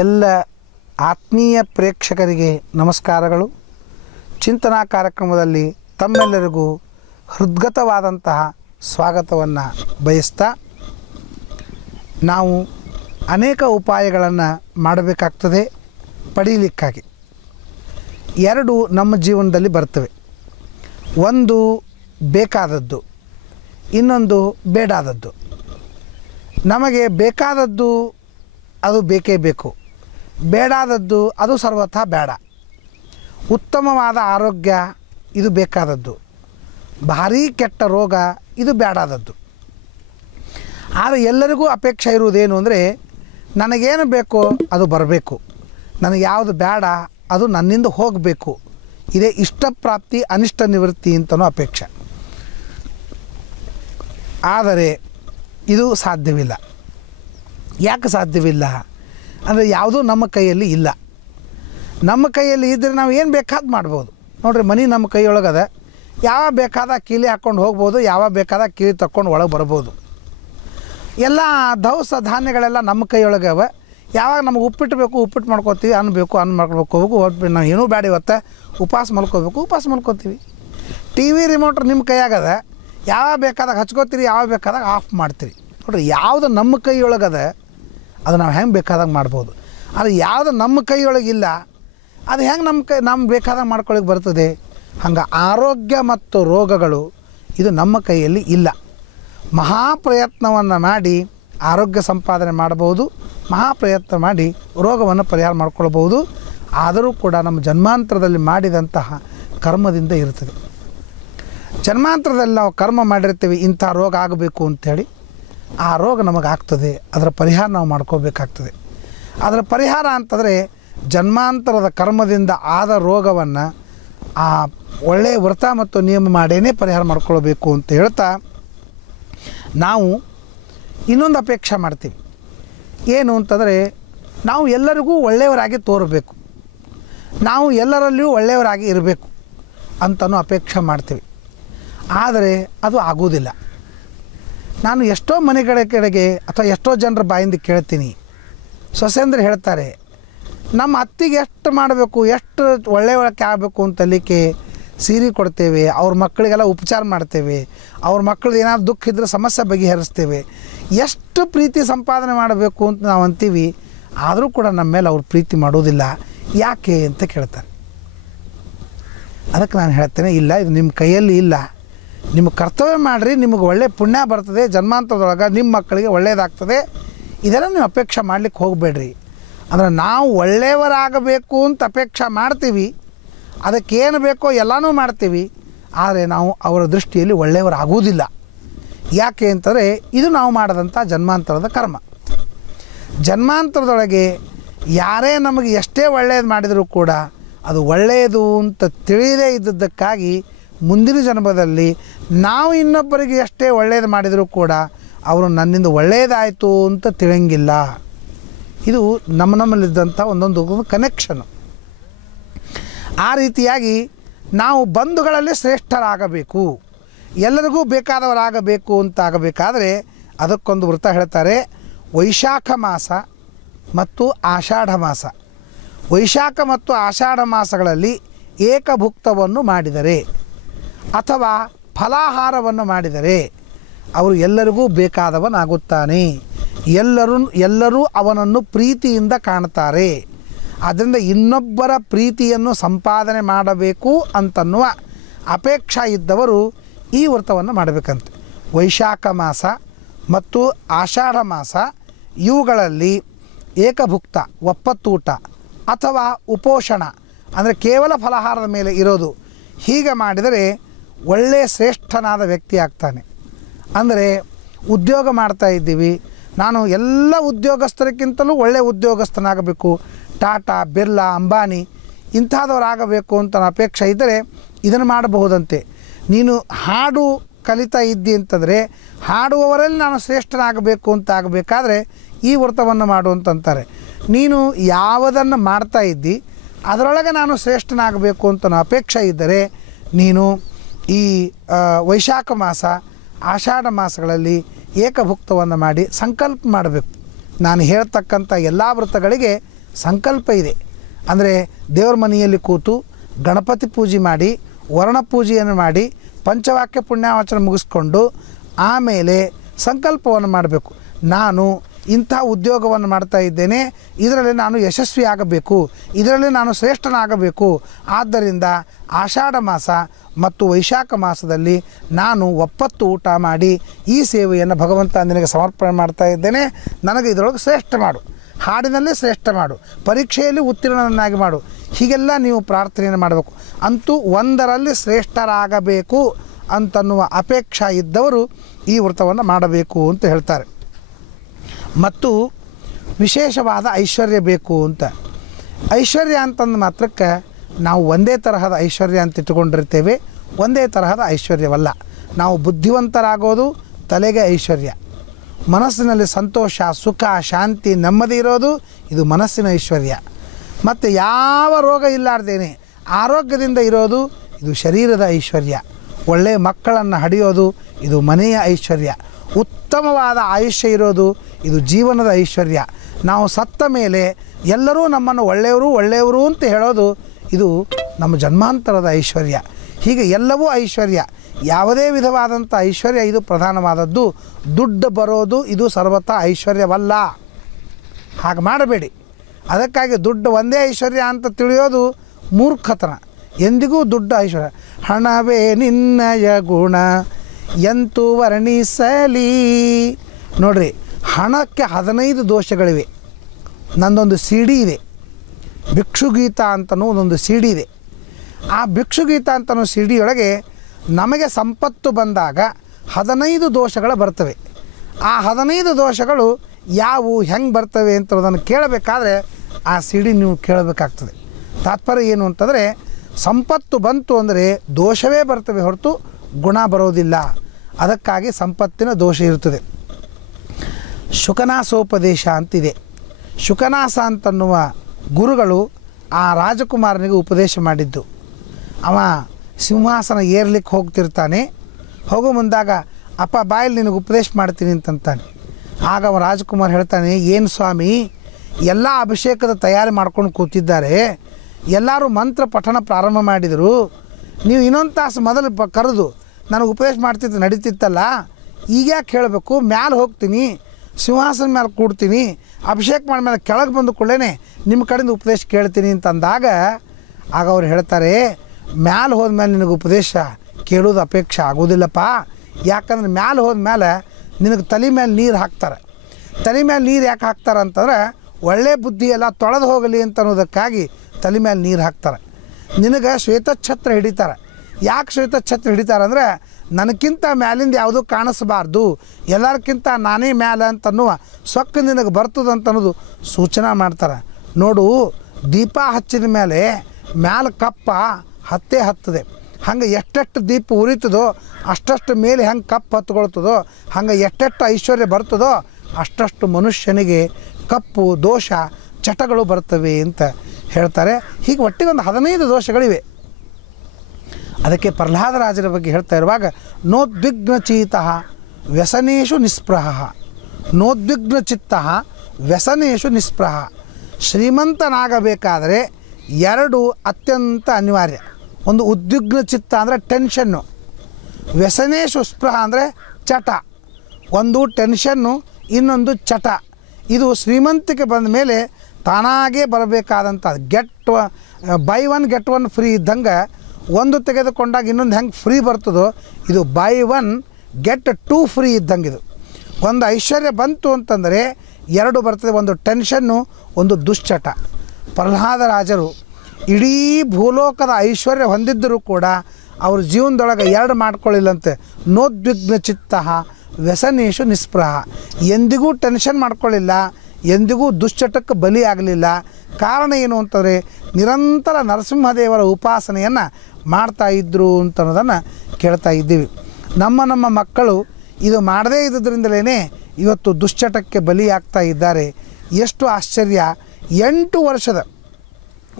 ಎಲ್ಲ ಆತ್ಮೀಯ ಪ್ರೇಕ್ಷಕರಿಗೆ ನಮಸ್ಕಾರಗಳು. ಚಿಂತನಾ ಕಾರ್ಯಕ್ರಮದಲ್ಲಿ ತಮ್ಮೆಲ್ಲರಿಗೂ ಹೃದ್ಗತವಾದಂತಹ ಸ್ವಾಗತವನ್ನು ಬಯಸ್ತಾ, ನಾವು ಅನೇಕ ಉಪಾಯಗಳನ್ನು ಮಾಡಬೇಕಾಗ್ತದೆ ಪಡೀಲಿಕ್ಕಾಗಿ. ಎರಡು ನಮ್ಮ ಜೀವನದಲ್ಲಿ ಬರ್ತವೆ. ಒಂದು ಬೇಕಾದದ್ದು, ಇನ್ನೊಂದು ಬೇಡಾದದ್ದು. ನಮಗೆ ಬೇಕಾದದ್ದು ಅದು ಬೇಕೇ ಬೇಕು, ಬೇಡಾದದ್ದು ಅದು ಸರ್ವಥಾ ಬೇಡ. ಉತ್ತಮವಾದ ಆರೋಗ್ಯ ಇದು ಬೇಕಾದದ್ದು, ಭಾರೀ ಕೆಟ್ಟ ರೋಗ ಇದು ಬೇಡಾದದ್ದು. ಆದರೆ ಎಲ್ಲರಿಗೂ ಅಪೇಕ್ಷೆ ಇರುವುದೇನು ಅಂದರೆ, ನನಗೇನು ಬೇಕೋ ಅದು ಬರಬೇಕು, ನನಗೆ ಯಾವುದು ಬೇಡ ಅದು ನನ್ನಿಂದ ಹೋಗಬೇಕು. ಇದೇ ಇಷ್ಟಪ್ರಾಪ್ತಿ ಅನಿಷ್ಟ ನಿವೃತ್ತಿ ಅಂತನೂ ಅಪೇಕ್ಷೆ. ಆದರೆ ಇದು ಸಾಧ್ಯವಿಲ್ಲ. ಯಾಕೆ ಸಾಧ್ಯವಿಲ್ಲ ಅಂದರೆ, ಯಾವುದೂ ನಮ್ಮ ಕೈಯಲ್ಲಿ ಇಲ್ಲ. ನಮ್ಮ ಕೈಯಲ್ಲಿ ಇದ್ದರೆ ನಾವು ಏನು ಬೇಕಾದ ಮಾಡ್ಬೋದು. ನೋಡಿರಿ, ಮನೆ ನಮ್ಮ ಕೈಯೊಳಗದ, ಯಾವ ಬೇಕಾದ ಕೀಲಿ ಹಾಕ್ಕೊಂಡು ಹೋಗ್ಬೋದು, ಯಾವ ಬೇಕಾದ ಕೀಲಿ ತಕ್ಕೊಂಡು ಒಳಗೆ ಬರ್ಬೋದು. ಎಲ್ಲ ದವಸ ಧಾನ್ಯಗಳೆಲ್ಲ ನಮ್ಮ ಕೈಯೊಳಗೆ ಅವ. ಯಾವಾಗ ನಮಗೆ ಉಪ್ಪಿಟ್ಟು ಬೇಕು ಉಪ್ಪಿಟ್ಟು ಮಾಡ್ಕೋತೀವಿ, ಅನ್ನ ಬೇಕು ಅನ್ನ ಮಾಡ್ಕೋಬೇಕು, ಹೋಗ್ಬೇಕು. ನಾವು ಏನೂ ಬೇಡ ಇವತ್ತು ಉಪವಾಸ ಮಲ್ಕೋಬೇಕು ಉಪವಾಸ ಮಲ್ಕೋತೀವಿ. ಟಿ ವಿ ರಿಮೋಟ್ ನಿಮ್ಮ ಕೈಯಾಗದ, ಯಾವಾಗ ಬೇಕಾದಾಗ ಹಚ್ಕೋತೀರಿ, ಯಾವಾಗ ಬೇಕಾದಾಗ ಆಫ್ ಮಾಡ್ತೀರಿ. ನೋಡಿರಿ, ಯಾವುದು ನಮ್ಮ ಕೈಯೊಳಗದ ಅದು ನಾವು ಹೆಂಗೆ ಬೇಕಾದಾಗ ಮಾಡ್ಬೋದು. ಆದರೆ ಯಾವುದು ನಮ್ಮ ಕೈಯೊಳಗಿಲ್ಲ ಅದು ಹೆಂಗೆ ನಮ್ಮ ಬೇಕಾದಾಗ ಮಾಡ್ಕೊಳ್ಳಿಕ್ಕೆ ಬರ್ತದೆ. ಹಂಗೆ ಆರೋಗ್ಯ ಮತ್ತು ರೋಗಗಳು ಇದು ನಮ್ಮ ಕೈಯಲ್ಲಿ ಇಲ್ಲ. ಮಹಾಪ್ರಯತ್ನವನ್ನು ಮಾಡಿ ಆರೋಗ್ಯ ಸಂಪಾದನೆ ಮಾಡ್ಬೋದು, ಮಹಾಪ್ರಯತ್ನ ಮಾಡಿ ರೋಗವನ್ನು ಪರಿಹಾರ ಮಾಡ್ಕೊಳ್ಬೋದು. ಆದರೂ ಕೂಡ ನಮ್ಮ ಜನ್ಮಾಂತರದಲ್ಲಿ ಮಾಡಿದಂತಹ ಕರ್ಮದಿಂದ ಇರ್ತದೆ. ಜನ್ಮಾಂತರದಲ್ಲಿ ನಾವು ಕರ್ಮ ಮಾಡಿರ್ತೀವಿ, ಇಂಥ ರೋಗ ಆಗಬೇಕು ಅಂಥೇಳಿ. ಆ ರೋಗ ನಮಗಾಗ್ತದೆ, ಅದರ ಪರಿಹಾರ ನಾವು ಮಾಡ್ಕೋಬೇಕಾಗ್ತದೆ. ಅದರ ಪರಿಹಾರ ಅಂತಂದರೆ, ಜನ್ಮಾಂತರದ ಕರ್ಮದಿಂದ ಆದ ರೋಗವನ್ನು ಆ ಒಳ್ಳೆಯ ವ್ರತ ಮತ್ತು ನಿಯಮ ಮಾಡೇ ಪರಿಹಾರ ಮಾಡ್ಕೊಳ್ಬೇಕು ಅಂತ ಹೇಳ್ತಾ, ನಾವು ಇನ್ನೊಂದು ಅಪೇಕ್ಷೆ ಮಾಡ್ತೀವಿ. ಏನು ಅಂತಂದರೆ, ನಾವು ಎಲ್ಲರಿಗೂ ಒಳ್ಳೆಯವರಾಗಿ ತೋರಬೇಕು, ನಾವು ಎಲ್ಲರಲ್ಲಿಯೂ ಒಳ್ಳೆಯವರಾಗಿ ಇರಬೇಕು ಅಂತಲೂ ಅಪೇಕ್ಷೆ ಮಾಡ್ತೀವಿ. ಆದರೆ ಅದು ಆಗೋದಿಲ್ಲ. ನಾನು ಎಷ್ಟೋ ಮನೆಗಳ ಕಡೆಗೆ ಅಥವಾ ಎಷ್ಟೋ ಜನರ ಬಾಯಿಂದ ಕೇಳ್ತೀನಿ, ಸೊಸೆಂದ್ರೆ ಹೇಳ್ತಾರೆ, ನಮ್ಮ ಅತ್ತಿಗೆ ಎಷ್ಟು ಮಾಡಬೇಕು, ಎಷ್ಟು ಒಳ್ಳೆಯೊಳಕ್ಕೆ ಆಗಬೇಕು ಅಂತಲಿಕ್ಕೆ ಸೀರೆ ಕೊಡ್ತೇವೆ, ಅವ್ರ ಮಕ್ಕಳಿಗೆಲ್ಲ ಉಪಚಾರ ಮಾಡ್ತೇವೆ, ಅವ್ರ ಮಕ್ಕಳದ್ದು ಏನಾದ್ರು ದುಃಖ ಇದ್ದರೆ ಸಮಸ್ಯೆ ಬಗೆಹರಿಸ್ತೇವೆ, ಎಷ್ಟು ಪ್ರೀತಿ ಸಂಪಾದನೆ ಮಾಡಬೇಕು ಅಂತ ನಾವು ಅಂತೀವಿ. ಆದರೂ ಕೂಡ ನಮ್ಮ ಮೇಲೆ ಅವ್ರು ಪ್ರೀತಿ ಮಾಡೋದಿಲ್ಲ. ಯಾಕೆ ಅಂತ ಕೇಳ್ತಾರೆ. ಅದಕ್ಕೆ ನಾನು ಹೇಳ್ತೇನೆ, ಇಲ್ಲ, ಇದು ನಿಮ್ಮ ಕೈಯಲ್ಲಿ ಇಲ್ಲ. ನಿಮ್ಮ ಕರ್ತವ್ಯ ಮಾಡಿರಿ, ನಿಮಗೆ ಒಳ್ಳೆಯ ಪುಣ್ಯ ಬರ್ತದೆ, ಜನ್ಮಾಂತರದೊಳಗೆ ನಿಮ್ಮ ಮಕ್ಕಳಿಗೆ ಒಳ್ಳೆಯದಾಗ್ತದೆ. ಇದೆಲ್ಲ ನೀವು ಅಪೇಕ್ಷೆ ಮಾಡಲಿಕ್ಕೆ ಹೋಗಬೇಡ್ರಿ. ಅಂದರೆ ನಾವು ಒಳ್ಳೆಯವರಾಗಬೇಕು ಅಂತ ಅಪೇಕ್ಷೆ ಮಾಡ್ತೀವಿ, ಅದಕ್ಕೇನು ಬೇಕೋ ಎಲ್ಲನೂ ಮಾಡ್ತೀವಿ. ಆದರೆ ನಾವು ಅವರ ದೃಷ್ಟಿಯಲ್ಲಿ ಒಳ್ಳೆಯವರಾಗುವುದಿಲ್ಲ. ಯಾಕೆ ಅಂತಂದರೆ, ಇದು ನಾವು ಮಾಡಿದಂಥ ಜನ್ಮಾಂತರದ ಕರ್ಮ. ಜನ್ಮಾಂತರದೊಳಗೆ ಯಾರೇ ನಮಗೆ ಎಷ್ಟೇ ಒಳ್ಳೆಯದು ಮಾಡಿದರೂ ಕೂಡ ಅದು ಒಳ್ಳೆಯದು ಅಂತ ತಿಳಿಯದೇ ಇದ್ದದ್ದಕ್ಕಾಗಿ ಮುಂದಿನ ಜನ್ಮದಲ್ಲಿ ನಾವು ಇನ್ನೊಬ್ಬರಿಗೆ ಎಷ್ಟೇ ಒಳ್ಳೆಯದು ಮಾಡಿದರೂ ಕೂಡ ಅವರು ನನ್ನಿಂದ ಒಳ್ಳೆಯದಾಯಿತು ಅಂತ ತಿಳಿಯಂಗಿಲ್ಲ. ಇದು ನಮ್ಮಲ್ಲಿದ್ದಂಥ ಒಂದೊಂದು ಕನೆಕ್ಷನು. ಆ ರೀತಿಯಾಗಿ ನಾವು ಬಂಧುಗಳಲ್ಲಿ ಶ್ರೇಷ್ಠರಾಗಬೇಕು, ಎಲ್ಲರಿಗೂ ಬೇಕಾದವರಾಗಬೇಕು ಅಂತ ಆಗಬೇಕಾದ್ರೆ ಅದಕ್ಕೊಂದು ವೃತ್ತ ಹೇಳ್ತಾರೆ. ವೈಶಾಖ ಮಾಸ ಮತ್ತು ಆಷಾಢ ಮಾಸ. ವೈಶಾಖ ಮತ್ತು ಆಷಾಢ ಮಾಸಗಳಲ್ಲಿ ಏಕಭುಕ್ತವನ್ನು ಮಾಡಿದರೆ ಅಥವಾ ಫಲಾಹಾರವನ್ನು ಮಾಡಿದರೆ ಅವರು ಎಲ್ಲರಿಗೂ ಬೇಕಾದವನಾಗುತ್ತಾನೆ. ಎಲ್ಲರೂ ಅವನನ್ನು ಪ್ರೀತಿಯಿಂದ ಕಾಣ್ತಾರೆ. ಆದ್ದರಿಂದ ಇನ್ನೊಬ್ಬರ ಪ್ರೀತಿಯನ್ನು ಸಂಪಾದನೆ ಮಾಡಬೇಕು ಅಂತನ್ನುವ ಅಪೇಕ್ಷೆ ಇದ್ದವರು ಈ ವ್ರತವನ್ನು ಮಾಡಬೇಕಂತೆ. ವೈಶಾಖ ಮಾಸ ಮತ್ತು ಆಷಾಢ ಮಾಸ ಇವುಗಳಲ್ಲಿ ಏಕಭುಕ್ತ, ಒಪ್ಪತ್ತೂಟ ಅಥವಾ ಉಪೋಷಣ ಅಂದರೆ ಕೇವಲ ಫಲಾಹಾರದ ಮೇಲೆ ಇರೋದು, ಹೀಗೆ ಮಾಡಿದರೆ ಒಳ್ಳೆಯ ಶ್ರೇಷ್ಠನಾದ ವ್ಯಕ್ತಿ ಆಗ್ತಾನೆ. ಅಂದರೆ ಉದ್ಯೋಗ ಮಾಡ್ತಾ ಇದ್ದೀವಿ, ನಾನು ಎಲ್ಲ ಉದ್ಯೋಗಸ್ಥರಿಗಿಂತಲೂ ಒಳ್ಳೆಯ ಉದ್ಯೋಗಸ್ಥನಾಗಬೇಕು, ಟಾಟಾ, ಬಿರ್ಲಾ, ಅಂಬಾನಿ ಇಂಥದವರಾಗಬೇಕು ಅಂತ ಅಪೇಕ್ಷೆ ಇದ್ದರೆ ಇದನ್ನು ಮಾಡಬಹುದಂತೆ. ನೀನು ಹಾಡು ಕಲಿತಾ ಇದ್ದಿ ಅಂತಂದರೆ ಹಾಡುವವರಲ್ಲಿ ನಾನು ಶ್ರೇಷ್ಠನಾಗಬೇಕು ಅಂತ ಆಗಬೇಕಾದ್ರೆ ಈ ವ್ರತವನ್ನು ಮಾಡು ಅಂತಂತಾರೆ. ನೀನು ಯಾವುದನ್ನು ಮಾಡ್ತಾ ಇದ್ದಿ ಅದರೊಳಗೆ ನಾನು ಶ್ರೇಷ್ಠನಾಗಬೇಕು ಅಂತ ಅಪೇಕ್ಷೆ ಇದ್ದರೆ ನೀನು ಈ ವೈಶಾಖ ಮಾಸ ಆಷಾಢ ಮಾಸಗಳಲ್ಲಿ ಏಕಭುಕ್ತವನ್ನು ಮಾಡಿ ಸಂಕಲ್ಪ ಮಾಡಬೇಕು. ನಾನು ಹೇಳ್ತಕ್ಕಂಥ ಎಲ್ಲ ವ್ರತಗಳಿಗೆ ಸಂಕಲ್ಪ ಇದೆ. ಅಂದರೆ ದೇವ್ರ ಮನೆಯಲ್ಲಿ ಕೂತು ಗಣಪತಿ ಪೂಜೆ ಮಾಡಿ, ವರ್ಣ ಪೂಜೆಯನ್ನು ಮಾಡಿ, ಪಂಚವಾಕ್ಯ ಪುಣ್ಯಾವಚನ ಮುಗಿಸ್ಕೊಂಡು ಆಮೇಲೆ ಸಂಕಲ್ಪವನ್ನು ಮಾಡಬೇಕು. ನಾನು ಇಂಥ ಉದ್ಯೋಗವನ್ನು ಮಾಡ್ತಾ ಇದ್ದೇನೆ, ಇದರಲ್ಲಿ ನಾನು ಯಶಸ್ವಿ ಆಗಬೇಕು, ಇದರಲ್ಲಿ ನಾನು ಶ್ರೇಷ್ಠನಾಗಬೇಕು. ಆದ್ದರಿಂದ ಆಷಾಢ ಮಾಸ ಮತ್ತು ವೈಶಾಖ ಮಾಸದಲ್ಲಿ ನಾನು ಒಪ್ಪತ್ತು ಊಟ ಮಾಡಿ ಈ ಸೇವೆಯನ್ನು ಭಗವಂತ ನಿನಗೆ ಸಮರ್ಪಣೆ ಮಾಡ್ತಾ ಇದ್ದೇನೆ, ನನಗೆ ಇದರೊಳಗೆ ಶ್ರೇಷ್ಠ ಮಾಡು, ಹಾಡಿನಲ್ಲಿ ಶ್ರೇಷ್ಠ ಮಾಡು, ಪರೀಕ್ಷೆಯಲ್ಲಿ ಉತ್ತೀರ್ಣನನ್ನಾಗಿ ಮಾಡು. ಹೀಗೆಲ್ಲ ನೀವು ಪ್ರಾರ್ಥನೆಯನ್ನು ಮಾಡಬೇಕು. ಅಂತೂ ಒಂದರಲ್ಲಿ ಶ್ರೇಷ್ಠರಾಗಬೇಕು ಅಂತನ್ನುವ ಅಪೇಕ್ಷೆ ಇದ್ದವರು ಈ ವ್ರತವನ್ನು ಮಾಡಬೇಕು ಅಂತ ಹೇಳ್ತಾರೆ. ಮತ್ತು ವಿಶೇಷವಾದ ಐಶ್ವರ್ಯ ಬೇಕು ಅಂತ. ಐಶ್ವರ್ಯ ಅಂತಂದು ಮಾತ್ರಕ್ಕೆ ನಾವು ಒಂದೇ ತರಹದ ಐಶ್ವರ್ಯ ಅಂತ ಇಟ್ಟುಕೊಂಡಿರ್ತೇವೆ. ಒಂದೇ ತರಹದ ಐಶ್ವರ್ಯವಲ್ಲ. ನಾವು ಬುದ್ಧಿವಂತರಾಗೋದು ತಲೆಗೆ ಐಶ್ವರ್ಯ, ಮನಸ್ಸಿನಲ್ಲಿ ಸಂತೋಷ, ಸುಖ, ಶಾಂತಿ, ನೆಮ್ಮದಿ ಇರೋದು ಇದು ಮನಸ್ಸಿನ ಐಶ್ವರ್ಯ. ಮತ್ತು ಯಾವ ರೋಗ ಇಲ್ಲಾರ್ದೇನೆ ಆರೋಗ್ಯದಿಂದ ಇರೋದು ಇದು ಶರೀರದ ಐಶ್ವರ್ಯ. ಒಳ್ಳೆಯ ಮಕ್ಕಳನ್ನು ಹಡೆಯೋದು ಇದು ಮನೆಯ ಐಶ್ವರ್ಯ. ಉತ್ತಮವಾದ ಆಯುಷ್ಯ ಇರೋದು ಇದು ಜೀವನದ ಐಶ್ವರ್ಯ. ನಾವು ಸತ್ತ ಮೇಲೆ ಎಲ್ಲರೂ ನಮ್ಮನ್ನು ಒಳ್ಳೆಯವರು ಅಂತ ಹೇಳೋದು ಇದು ನಮ್ಮ ಜನ್ಮಾಂತರದ ಐಶ್ವರ್ಯ. ಹೀಗೆ ಎಲ್ಲವೂ ಐಶ್ವರ್ಯ. ಯಾವುದೇ ವಿಧವಾದಂಥ ಐಶ್ವರ್ಯ ಇದು ಪ್ರಧಾನವಾದದ್ದು. ದುಡ್ಡು ಬರೋದು ಇದು ಸರ್ವತಾ ಐಶ್ವರ್ಯವಲ್ಲ. ಹಾಗೆ ಮಾಡಬೇಡಿ. ಅದಕ್ಕಾಗಿ ದುಡ್ಡು ಒಂದೇ ಐಶ್ವರ್ಯ ಅಂತ ತಿಳಿಯೋದು ಮೂರ್ಖತನ. ಎಂದಿಗೂ ದುಡ್ಡು ಐಶ್ವರ್ಯ. ಹಣವೇ ನಿನ್ನಯ ಗುಣ ಎಂತೂ ವರ್ಣಿಸಲಿ. ನೋಡ್ರಿ, ಹಣಕ್ಕೆ 15 ದೋಷಗಳಿವೆ. ನಂದೊಂದು CD ಇದೆ, ಭಿಕ್ಷುಗೀತ ಅಂತನೂ ಒಂದೊಂದು CD ಇದೆ. ಆ ಭಿಕ್ಷುಗೀತ ಅಂತನೂ CD ಒಳಗೆ ನಮಗೆ ಸಂಪತ್ತು ಬಂದಾಗ 15 ದೋಷಗಳು ಬರ್ತವೆ. ಆ 15 ದೋಷಗಳು ಯಾವುವು, ಹೆಂಗೆ ಬರ್ತವೆ ಅಂತದನ್ನು ಕೇಳಬೇಕಾದ್ರೆ ಆ CD ನೀವು ಕೇಳಬೇಕಾಗ್ತದೆ. ತಾತ್ಪರ್ಯ ಏನು ಅಂತಂದರೆ, ಸಂಪತ್ತು ಬಂತು ಅಂದರೆ ದೋಷವೇ ಬರ್ತವೆ ಹೊರತು ಗುಣ ಬರೋದಿಲ್ಲ. ಅದಕ್ಕಾಗಿ ಸಂಪತ್ತಿನ ದೋಷ ಇರ್ತದೆ. ಶುಕನಾಸೋಪದೇಶ ಅಂತಿದೆ. ಶುಕನಾಸ ಅಂತನ್ನುವ ಗುರುಗಳು ಆ ರಾಜಕುಮಾರನಿಗೆ ಉಪದೇಶ ಮಾಡಿದ್ದು. ಅವ ಸಿಂಹಾಸನ ಏರ್ಲಿಕ್ಕೆ ಹೋಗ್ತಿರ್ತಾನೆ. ಹೋಗೋ ಮುಂದಾಗ ಅಪ್ಪ ಬಾಯಲ್ಲಿ ನಿನಗೆ ಉಪದೇಶ ಮಾಡ್ತೀನಿ ಅಂತಂತಾನೆ. ಆಗ ಅವ ರಾಜಕುಮಾರ್ ಹೇಳ್ತಾನೆ, ಏನು ಸ್ವಾಮಿ, ಎಲ್ಲ ಅಭಿಷೇಕದ ತಯಾರಿ ಮಾಡ್ಕೊಂಡು ಕೂತಿದ್ದಾರೆ, ಎಲ್ಲರೂ ಮಂತ್ರ ಪಠಣ ಪ್ರಾರಂಭ ಮಾಡಿದರು, ನೀವು ಇನ್ನೊಂದು ತಾಸು ಮೊದಲು ಕರೆದು ನನಗೆ ಉಪದೇಶ ಮಾಡ್ತಿತ್ತು ನಡೀತಿತ್ತಲ್ಲ, ಈಗ ಯಾಕೆ ಹೇಳಬೇಕು? ಮ್ಯಾಲೆ ಹೋಗ್ತೀನಿ, ಸಿಂಹಾಸನ ಮೇಲೆ ಕೂಡ್ತೀನಿ, ಅಭಿಷೇಕ ಮಾಡಿದ್ಮೇಲೆ ಕೆಳಗೆ ಬಂದು ಕೂಡಲೇ ನಿಮ್ಮ ಕಡೆಯಿಂದ ಉಪದೇಶ ಕೇಳ್ತೀನಿ ಅಂತಂದಾಗ ಆಗ ಅವ್ರು ಹೇಳ್ತಾರೆ, ಮ್ಯಾಲೆ ಹೋದ್ಮೇಲೆ ನಿನಗೆ ಉಪದೇಶ ಕೇಳೋದು ಅಪೇಕ್ಷೆ ಆಗೋದಿಲ್ಲಪ್ಪ. ಯಾಕಂದ್ರೆ ಮ್ಯಾಲೆ ಹೋದ್ಮೇಲೆ ನಿನಗೆ ತಲೆ ಮೇಲೆ ನೀರು ಹಾಕ್ತಾರೆ. ತಲೆ ಮೇಲೆ ನೀರು ಯಾಕೆ ಹಾಕ್ತಾರೆ ಅಂತಂದ್ರೆ ಒಳ್ಳೆ ಬುದ್ಧಿ ಎಲ್ಲ ತೊಳೆದು ಹೋಗಲಿ ಅಂತ ಅನ್ನೋದಕ್ಕಾಗಿ ತಲೆ ಮೇಲೆ ನೀರು ಹಾಕ್ತಾರೆ. ನಿನಗೆ ಶ್ವೇತಛತ್ರ ಹಿಡಿತಾರೆ. ಯಾಕೆ ಶ್ವೇತಛತ್ರ ಹಿಡಿತಾರೆ ಅಂದರೆ ನನಗಿಂತ ಮ್ಯಾಲಿಂದ ಯಾವುದೂ ಕಾಣಿಸಬಾರ್ದು, ಎಲ್ಲರಿಗಿಂತ ನಾನೇ ಮ್ಯಾಲೆ ಅಂತನ್ನುವ ಸೊಕ್ಕ ನಿನಗೆ ಬರ್ತದಂತ ಅನ್ನೋದು ಸೂಚನೆ ಮಾಡ್ತಾರೆ. ನೋಡು, ದೀಪ ಹಚ್ಚಿದ ಮೇಲೆ ಮ್ಯಾಲೆ ಕಪ್ಪ ಹತ್ತೇ ಹತ್ತದೆ. ಹಂಗೆ ಎಷ್ಟೆಷ್ಟು ದೀಪ ಉರಿತದೋ ಅಷ್ಟಷ್ಟು ಮೇಲೆ ಹೆಂಗೆ ಕಪ್ಪು ಹತ್ಕೊಳ್ತದೋ, ಹಂಗೆ ಎಷ್ಟೆಷ್ಟು ಐಶ್ವರ್ಯ ಬರ್ತದೋ ಅಷ್ಟಷ್ಟು ಮನುಷ್ಯನಿಗೆ ಕಪ್ಪು ದೋಷ ಚಟಗಳು ಬರ್ತವೆ ಅಂತ ಹೇಳ್ತಾರೆ. ಹೀಗೆ ಒಟ್ಟಿಗೆ ಒಂದು 15 ದೋಷಗಳಿವೆ. ಅದಕ್ಕೆ ಪ್ರಹ್ಲಾದರಾಜರ ಬಗ್ಗೆ ಹೇಳ್ತಾ ಇರುವಾಗ, ನೋದ್ವಿಗ್ನ ಚೀತಃ ವ್ಯಸನೇಶು ನಿಸ್ಪೃಹ, ನೋದ್ವಿಗ್ನ ಚಿತ್ತ ವ್ಯಸನೇಶು ನಿಸ್ಪೃಹ. ಶ್ರೀಮಂತನಾಗಬೇಕಾದರೆ 2 ಅತ್ಯಂತ ಅನಿವಾರ್ಯ. ಒಂದು ಉದ್ವಿಗ್ನ ಚಿತ್ತ ಅಂದರೆ ಟೆನ್ಷನ್ನು, ವ್ಯಸನೇಶು ಸ್ಪೃಹ ಅಂದರೆ ಚಟ. ಒಂದು ಟೆನ್ಷನ್ನು, ಇನ್ನೊಂದು ಚಟ. ಇದು ಶ್ರೀಮಂತಿಕೆ ಬಂದ ಮೇಲೆ ತಾನಾಗೇ ಬರಬೇಕಾದಂಥ buy one get one free ಇದ್ದಂಗೆ, ಒಂದು ತೆಗೆದುಕೊಂಡಾಗ ಇನ್ನೊಂದು ಹೆಂಗೆ ಫ್ರೀ ಬರ್ತದೋ ಇದು ಬೈ ಒನ್ ಗೆಟ್ 2 ಫ್ರೀ ಇದ್ದಂಗೆ. ಇದು ಒಂದು ಐಶ್ವರ್ಯ ಬಂತು ಅಂತಂದರೆ 2 ಬರ್ತದೆ, ಒಂದು ಟೆನ್ಷನ್ನು, ಒಂದು ದುಶ್ಚಟ. ಪ್ರಹ್ಲಾದರಾಜರು ಇಡೀ ಭೂಲೋಕದ ಐಶ್ವರ್ಯ ಹೊಂದಿದ್ದರೂ ಕೂಡ ಅವ್ರ ಜೀವನದೊಳಗೆ 2 ಮಾಡ್ಕೊಳ್ಳಿಲ್ಲಂತೆ. ನೋದ್ವಿಗ್ನ ಚಿತ್ತ ವ್ಯಸನೇಶು ನಿಸ್ಪೃಹ. ಎಂದಿಗೂ ಟೆನ್ಷನ್ ಮಾಡ್ಕೊಳ್ಳಿಲ್ಲ, ಎಂದಿಗೂ ದುಶ್ಚಟಕ್ಕೆ ಬಲಿ ಆಗಲಿಲ್ಲ. ಕಾರಣ ಏನು ಅಂತಂದರೆ ನಿರಂತರ ನರಸಿಂಹದೇವರ ಉಪಾಸನೆಯನ್ನು ಮಾಡ್ತಾ ಇದ್ದರು ಅಂತ ಅನ್ನೋದನ್ನು ಕೇಳ್ತಾ ಇದ್ದೀವಿ. ನಮ್ಮ ಮಕ್ಕಳು ಇದು ಮಾಡದೇ ಇದ್ದುದರಿಂದಲೇ ಇವತ್ತು ದುಶ್ಚಟಕ್ಕೆ ಬಲಿಯಾಗ್ತಾ ಇದ್ದಾರೆ. ಎಷ್ಟು ಆಶ್ಚರ್ಯ! 8 ವರ್ಷದ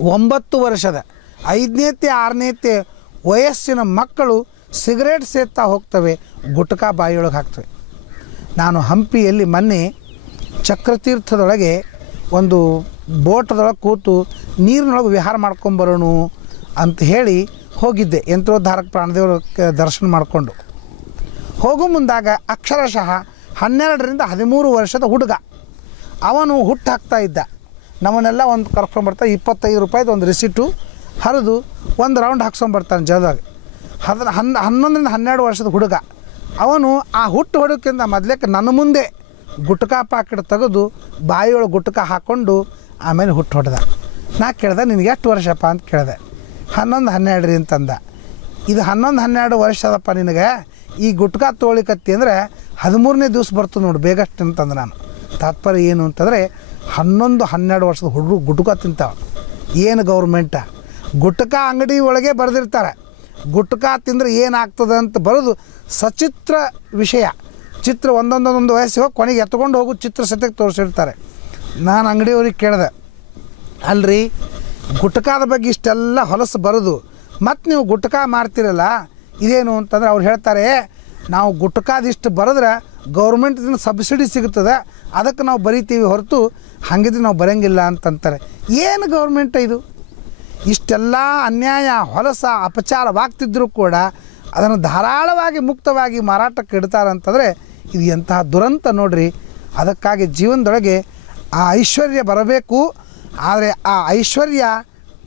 9 ವರ್ಷದ 5ನೇತೆ 6ನೇತೆ ವಯಸ್ಸಿನ ಮಕ್ಕಳು ಸಿಗರೇಟ್ ಸೇರ್ತಾ ಹೋಗ್ತವೆ, ಗುಟ್ಕಾ ಬಾಯಿಯೊಳಗೆ ಹಾಕ್ತವೆ. ನಾನು ಹಂಪಿಯಲ್ಲಿ ಮೊನ್ನೆ ಚಕ್ರತೀರ್ಥದೊಳಗೆ ಒಂದು ಬೋಟದೊಳಗೆ ಕೂತು ನೀರಿನೊಳಗೆ ವಿಹಾರ ಮಾಡ್ಕೊಂಬರೋಣ ಅಂತ ಹೇಳಿ ಹೋಗಿದ್ದೆ. ಯಂತ್ರೋದ್ಧಾರಕ ಪ್ರಾಣದೇವರ ದರ್ಶನ ಮಾಡಿಕೊಂಡು ಹೋಗೋ ಮುಂದಾಗ ಅಕ್ಷರಶಃ 12ರಿಂದ 13 ವರ್ಷದ ಹುಡುಗ ಅವನು ಹುಟ್ಟು ಹಾಕ್ತಾ ಇದ್ದ. ನಮ್ಮನ್ನೆಲ್ಲ ಒಂದು ಕರ್ಕೊಂಬರ್ತಾ 25 ರೂಪಾಯಿದು ಒಂದು ರಿಸಿಟು ಹರಿದು ಒಂದು ರೌಂಡ್ ಹಾಕ್ಸ್ಕೊಂಬರ್ತಾನೆ ಜಲದಾಗ. 11ರಿಂದ 12 ವರ್ಷದ ಹುಡುಗ ಅವನು ಆ ಹುಟ್ಟು ಹೊಡೋಕ್ಕಿಂತ ಮೊದಲೇಕ್ಕೆ ನನ್ನ ಮುಂದೆ ಗುಟ್ಕಾ ಪಾಕೆಟ್ ತೆಗೆದು ಬಾಯಿಯೊಳಗೆ ಗುಟ್ಕಾ ಹಾಕ್ಕೊಂಡು ಆಮೇಲೆ ಹುಟ್ಟು ಹೊಡೆದ. ನಾ ಕೇಳ್ದೆ, ನಿನಗೆ ಎಷ್ಟು ವರ್ಷಪ್ಪ ಅಂತ ಕೇಳಿದೆ. 11-12 ರೀ ಅಂತಂದ. ಇದು 11-12 ವರ್ಷ ಅದಪ್ಪ ನಿನಗೆ, ಈ ಗುಟ್ಕಾ ತೊಳಿಕತ್ತಿ ಅಂದರೆ 13ನೇ ದಿವಸ ಬರ್ತದೆ ನೋಡಿ ಬೇಗಷ್ಟು ಅಂತಂದು ನಾನು. ತಾತ್ಪರ್ಯ ಏನು ಅಂತಂದರೆ 11-12 ವರ್ಷದ ಹುಡುಗರು ಗುಟ್ಕಾ ತಿಂತಾವೆ. ಏನು ಗೌರ್ಮೆಂಟ ಗುಟ್ಕಾ ಅಂಗಡಿ ಒಳಗೆ ಬರೆದಿರ್ತಾರೆ, ಗುಟ್ಕಾ ತಿಂದರೆ ಏನಾಗ್ತದೆ ಅಂತ ಬರೋದು ಸಚಿತ್ರ ವಿಷಯ. ಚಿತ್ರ ಒಂದೊಂದೊಂದು ವಯಸ್ಸಿಗೆ ಹೋಗಿ ಕೊನೆಗೆ ಎತ್ಕೊಂಡು ಹೋಗೋ ಚಿತ್ರ ಸತ್ಯಕ್ಕೆ ತೋರಿಸಿರ್ತಾರೆ. ನಾನು ಅಂಗಡಿಯವ್ರಿಗೆ ಕೇಳಿದೆ, ಅಲ್ರಿ ಗುಟ್ಕಾದ ಬಗ್ಗೆ ಇಷ್ಟೆಲ್ಲ ಹೊಲಸು ಬರೋದು ಮತ್ತು ನೀವು ಗುಟ್ಕಾ ಮಾಡ್ತಿರಲ್ಲ ಇದೇನು ಅಂತಂದ್ರೆ ಅವ್ರು ಹೇಳ್ತಾರೆ, ನಾವು ಗುಟ್ಕಾದಿಷ್ಟು ಬರೆದ್ರೆ ಗೌರ್ಮೆಂಟ್ದಿಂದ ಸಬ್ಸಿಡಿ ಸಿಗ್ತದೆ, ಅದಕ್ಕೆ ನಾವು ಬರಿತೀವಿ ಹೊರತು ಹಾಗಿದ್ರೆ ನಾವು ಬರೋಂಗಿಲ್ಲ ಅಂತಂತಾರೆ. ಏನು ಗೌರ್ಮೆಂಟ್ ಇದು? ಇಷ್ಟೆಲ್ಲ ಅನ್ಯಾಯ ಹೊಲಸ ಅಪಚಾರವಾಗ್ತಿದ್ರೂ ಕೂಡ ಅದನ್ನು ಧಾರಾಳವಾಗಿ ಮುಕ್ತವಾಗಿ ಮಾರಾಟಕ್ಕೆ ಇಡ್ತಾರಂತಂದರೆ ಇದು ಎಂತಹ ದುರಂತ ನೋಡ್ರಿ. ಅದಕ್ಕಾಗಿ ಜೀವನದೊಳಗೆ ಆ ಐಶ್ವರ್ಯ ಬರಬೇಕು. ಆದರೆ ಆ ಐಶ್ವರ್ಯ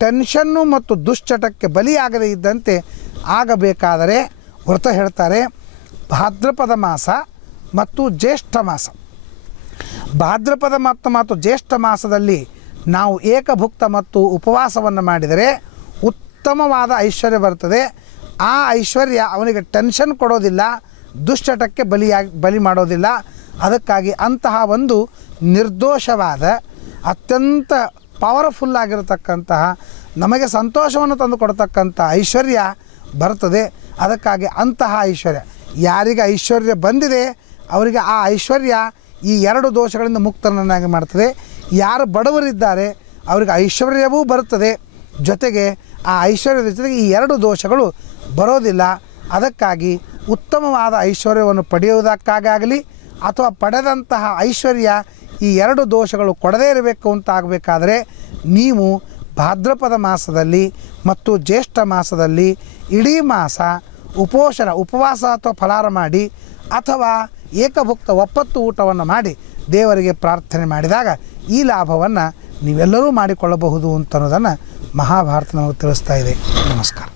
ಟೆನ್ಷನ್ನು ಮತ್ತು ದುಶ್ಚಟಕ್ಕೆ ಬಲಿಯಾಗದೇ ಇದ್ದಂತೆ ಆಗಬೇಕಾದರೆ ವ್ರತ ಹೇಳ್ತಾರೆ. ಭಾದ್ರಪದ ಮಾಸ ಮತ್ತು ಜ್ಯೇಷ್ಠ ಮಾಸ, ಭಾದ್ರಪದ ಮತ್ತು ಜ್ಯೇಷ್ಠ ಮಾಸದಲ್ಲಿ ನಾವು ಏಕಭುಕ್ತ ಮತ್ತು ಉಪವಾಸವನ್ನು ಮಾಡಿದರೆ ಉತ್ತಮವಾದ ಐಶ್ವರ್ಯ ಬರ್ತದೆ. ಆ ಐಶ್ವರ್ಯ ಅವನಿಗೆ ಟೆನ್ಷನ್ ಕೊಡೋದಿಲ್ಲ, ದುಶ್ಚಟಕ್ಕೆ ಬಲಿ ಮಾಡೋದಿಲ್ಲ. ಅದಕ್ಕಾಗಿ ಅಂತಹ ಒಂದು ನಿರ್ದೋಷವಾದ ಅತ್ಯಂತ ಪವರ್ಫುಲ್ ಆಗಿರತಕ್ಕಂತಹ ನಮಗೆ ಸಂತೋಷವನ್ನು ತಂದು ಕೊಡ್ತಕ್ಕಂಥ ಐಶ್ವರ್ಯ ಬರ್ತದೆ. ಅದಕ್ಕಾಗಿ ಅಂತಹ ಐಶ್ವರ್ಯ ಯಾರಿಗೆ ಐಶ್ವರ್ಯ ಬಂದಿದೆ ಅವರಿಗೆ ಆ ಐಶ್ವರ್ಯ ಈ 2 ದೋಷಗಳಿಂದ ಮುಕ್ತನನ್ನಾಗಿ ಮಾಡ್ತದೆ. ಯಾರು ಬಡವರಿದ್ದಾರೆ ಅವರಿಗೆ ಐಶ್ವರ್ಯವೂ ಬರುತ್ತದೆ, ಜೊತೆಗೆ ಆ ಐಶ್ವರ್ಯದ ಜೊತೆಗೆ ಈ 2 ದೋಷಗಳು ಬರೋದಿಲ್ಲ. ಅದಕ್ಕಾಗಿ ಉತ್ತಮವಾದ ಐಶ್ವರ್ಯವನ್ನು ಪಡೆಯುವುದಕ್ಕಾಗಲಿ ಅಥವಾ ಪಡೆದಂತಹ ಐಶ್ವರ್ಯ ಈ 2 ದೋಷಗಳು ಕೊಡದೇ ಇರಬೇಕು ಅಂತ ಆಗಬೇಕಾದ್ರೆ ನೀವು ಭಾದ್ರಪದ ಮಾಸದಲ್ಲಿ ಮತ್ತು ಜ್ಯೇಷ್ಠ ಮಾಸದಲ್ಲಿ ಇಡೀ ಮಾಸ ಉಪವಾಸ ಅಥವಾ ಫಲಾರ ಮಾಡಿ ಅಥವಾ ಏಕಭುಕ್ತ ಒಪ್ಪತ್ತು ಊಟವನ್ನು ಮಾಡಿ ದೇವರಿಗೆ ಪ್ರಾರ್ಥನೆ ಮಾಡಿದಾಗ ಈ ಲಾಭವನ್ನು ನೀವೆಲ್ಲರೂ ಮಾಡಿಕೊಳ್ಳಬಹುದು ಅಂತ ಅನ್ನೋದನ್ನು ಮಹಾಭಾರತ ನಮಗೆ ತಿಳಿಸ್ತಾ ಇದೆ. ನಮಸ್ಕಾರ.